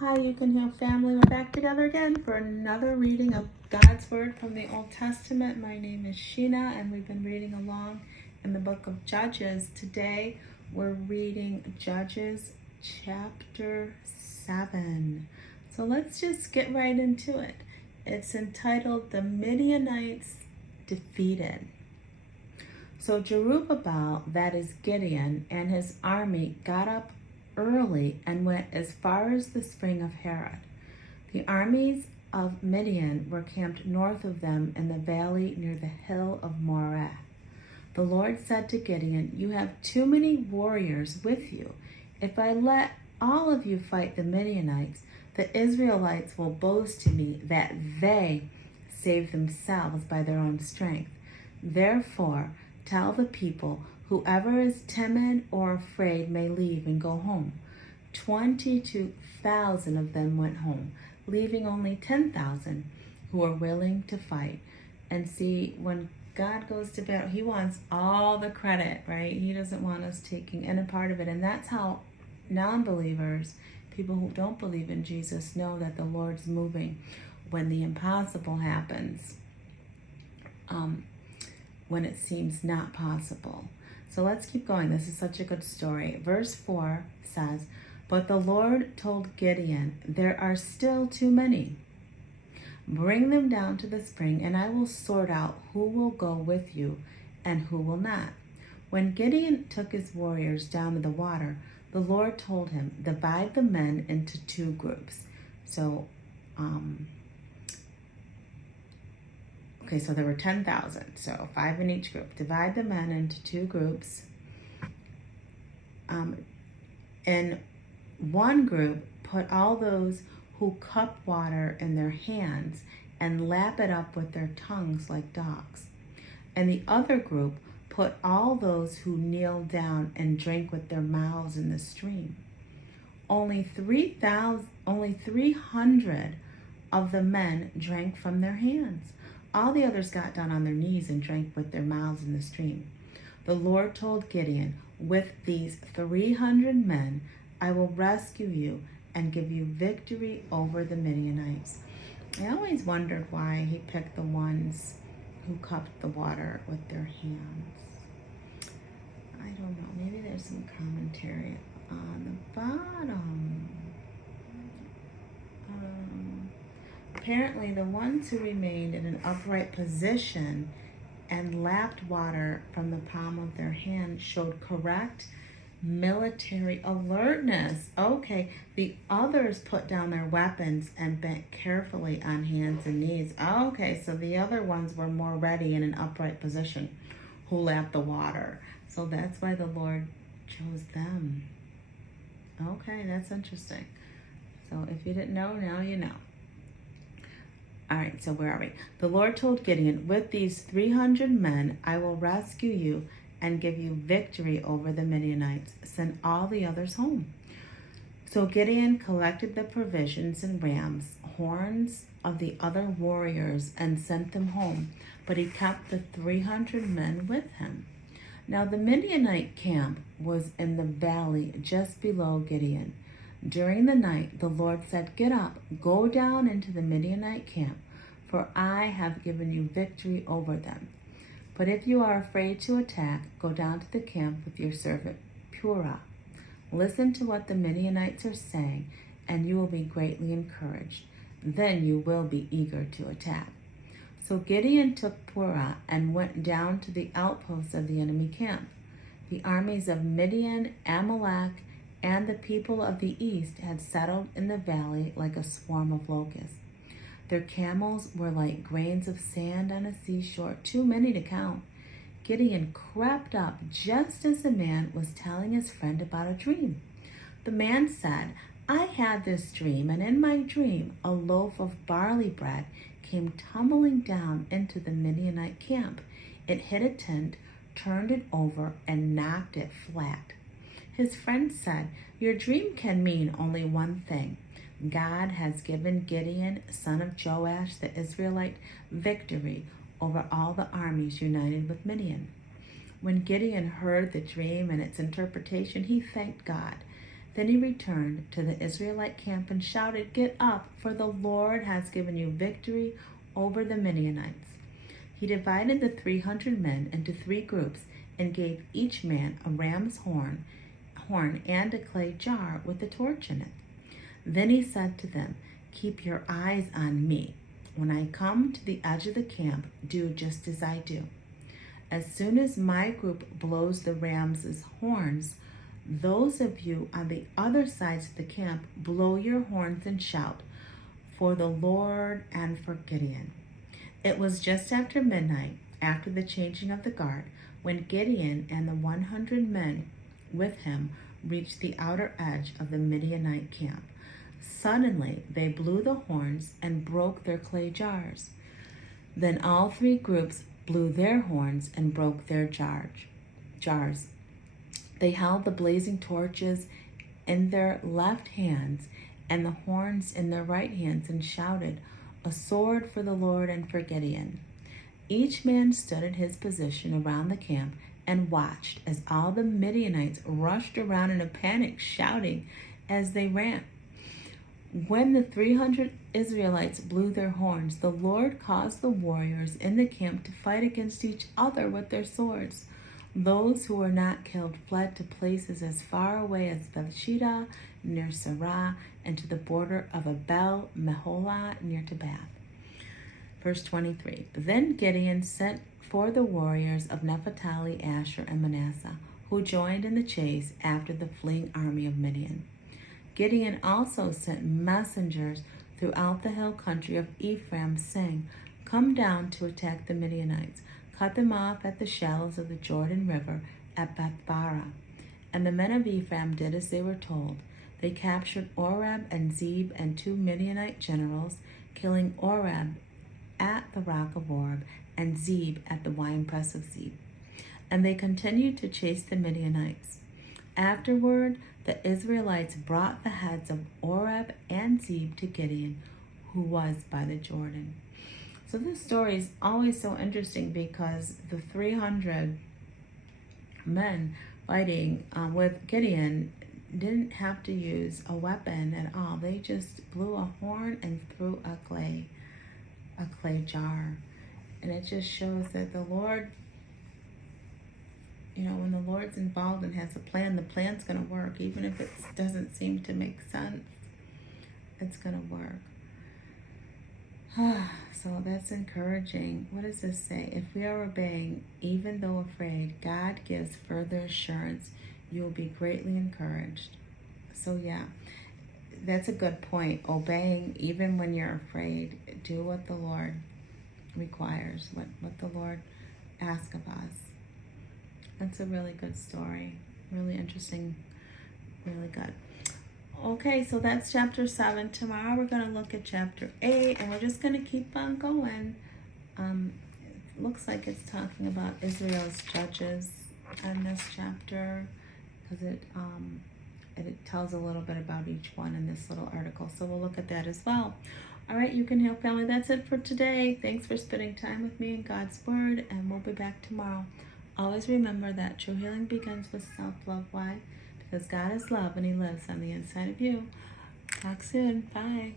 Hi, You Can Heal family. We're back together again for another reading of God's Word from the Old Testament. My name is Shena, and we've been reading along in the book of Judges. Today, we're reading Judges chapter 7. So let's just get right into it. It's entitled, The Midianites Defeated. So Jerubbaal, that is Gideon, and his army got up early and went as far as the spring of Harod. The armies of Midian were camped north of them in the valley near the hill of Moreh. The Lord said to Gideon, "You have too many warriors with you. If I let all of you fight the Midianites, the Israelites will boast to me that they saved themselves by their own strength. Therefore, tell the people, whoever is timid or afraid may leave and go home." 22,000 of them went home, leaving only 10,000 who were willing to fight. And see, when God goes to battle, he wants all the credit, right? He doesn't want us taking any part of it. And that's how non-believers, people who don't believe in Jesus, know that the Lord's moving when the impossible happens. When it seems not possible. So let's keep going. This is such a good story. Verse 4 says, "But the Lord told Gideon, 'There are still too many. Bring them down to the spring, and I will sort out who will go with you and who will not.' When Gideon took his warriors down to the water, the Lord told him, 'Divide the men into two groups.'" So there were 10,000, so 5 in each group. "Divide the men into two groups. In one group, put all those who cup water in their hands and lap it up with their tongues like dogs. In the other group, put all those who kneel down and drink with their mouths in the stream." Only 300 of the men drank from their hands. All the others got down on their knees and drank with their mouths in the stream. The Lord told Gideon, "With these 300 men, I will rescue you and give you victory over the Midianites." I always wondered why he picked the ones who cupped the water with their hands. I don't know. Maybe there's some commentary on the bottom. Apparently, the ones who remained in an upright position and lapped water from the palm of their hand showed correct military alertness. Okay, the others put down their weapons and bent carefully on hands and knees. Okay, so the other ones were more ready in an upright position who lapped the water. So that's why the Lord chose them. Okay, that's interesting. So if you didn't know, now you know. All right, so where are we? The Lord told Gideon, "With these 300 men, I will rescue you and give you victory over the Midianites. Send all the others home." So Gideon collected the provisions and rams, horns of the other warriors, and sent them home, but he kept the 300 men with him. Now the Midianite camp was in the valley just below Gideon. During the night, the Lord said, "Get up, go down into the Midianite camp, for I have given you victory over them. But if you are afraid to attack, go down to the camp with your servant Purah. Listen to what the Midianites are saying, and you will be greatly encouraged. Then you will be eager to attack." So Gideon took Purah and went down to the outposts of the enemy camp. The armies of Midian, Amalek, and the people of the east had settled in the valley like a swarm of locusts. Their camels were like grains of sand on a seashore, too many to count. Gideon crept up just as the man was telling his friend about a dream. The man said, "I had this dream, and in my dream, a loaf of barley bread came tumbling down into the Midianite camp. It hit a tent, turned it over, and knocked it flat." His friend said, "Your dream can mean only one thing. God has given Gideon, son of Joash, the Israelite, victory over all the armies united with Midian." When Gideon heard the dream and its interpretation, he thanked God. Then he returned to the Israelite camp and shouted, "Get up, for the Lord has given you victory over the Midianites." He divided the 300 men into 3 groups and gave each man a ram's horn and a clay jar with a torch in it. Then he said to them, "Keep your eyes on me. When I come to the edge of the camp, do just as I do. As soon as my group blows the ram's horns, those of you on the other sides of the camp blow your horns and shout, 'For the Lord and for Gideon.'" It was just after midnight, after the changing of the guard, when Gideon and the 100 men with him reached the outer edge of the Midianite camp. Suddenly they blew the horns and broke their clay jars. Then all 3 groups blew their horns and broke their jars. They held the blazing torches in their left hands and the horns in their right hands and shouted, "A sword for the Lord and for Gideon." Each man stood at his position around the camp and watched as all the Midianites rushed around in a panic, shouting as they ran. When the 300 Israelites blew their horns, the Lord caused the warriors in the camp to fight against each other with their swords. Those who were not killed fled to places as far away as Beersheba near Sarah and to the border of Abel Meholah near Tabbath. Verse 23. Then Gideon sent for the warriors of Naphtali, Asher, and Manasseh, who joined in the chase after the fleeing army of Midian. Gideon also sent messengers throughout the hill country of Ephraim, saying, "Come down to attack the Midianites. Cut them off at the shallows of the Jordan River at Bethbara." And the men of Ephraim did as they were told. They captured Oreb and Zeb and 2 Midianite generals, killing Oreb at the rock of Oreb and Zeb at the winepress of Zeb. And they continued to chase the Midianites. Afterward, the Israelites brought the heads of Oreb and Zeb to Gideon, who was by the Jordan. So this story is always so interesting because the 300 men fighting with Gideon didn't have to use a weapon at all. They just blew a horn and threw a clay jar. And it just shows that the Lord, when the Lord's involved and has a plan, the plan's going to work. Even if it doesn't seem to make sense, it's going to work. So that's encouraging. What does this say? If we are obeying, even though afraid, God gives further assurance. You will be greatly encouraged. So yeah, that's a good point. Obeying even when you're afraid. Do what the Lord requires, what the Lord asks of us. That's a really good story. Really interesting. Really good. Okay, so that's chapter 7. Tomorrow we're going to look at chapter 8, and we're just going to keep on going. It looks like it's talking about Israel's judges in this chapter, because it tells a little bit about each one in this little article. So we'll look at that as well. All right, You Can Heal family, that's it for today. Thanks for spending time with me in God's Word, and we'll be back tomorrow. Always remember that true healing begins with self-love. Why? Because God is love and He lives on the inside of you. Talk soon. Bye.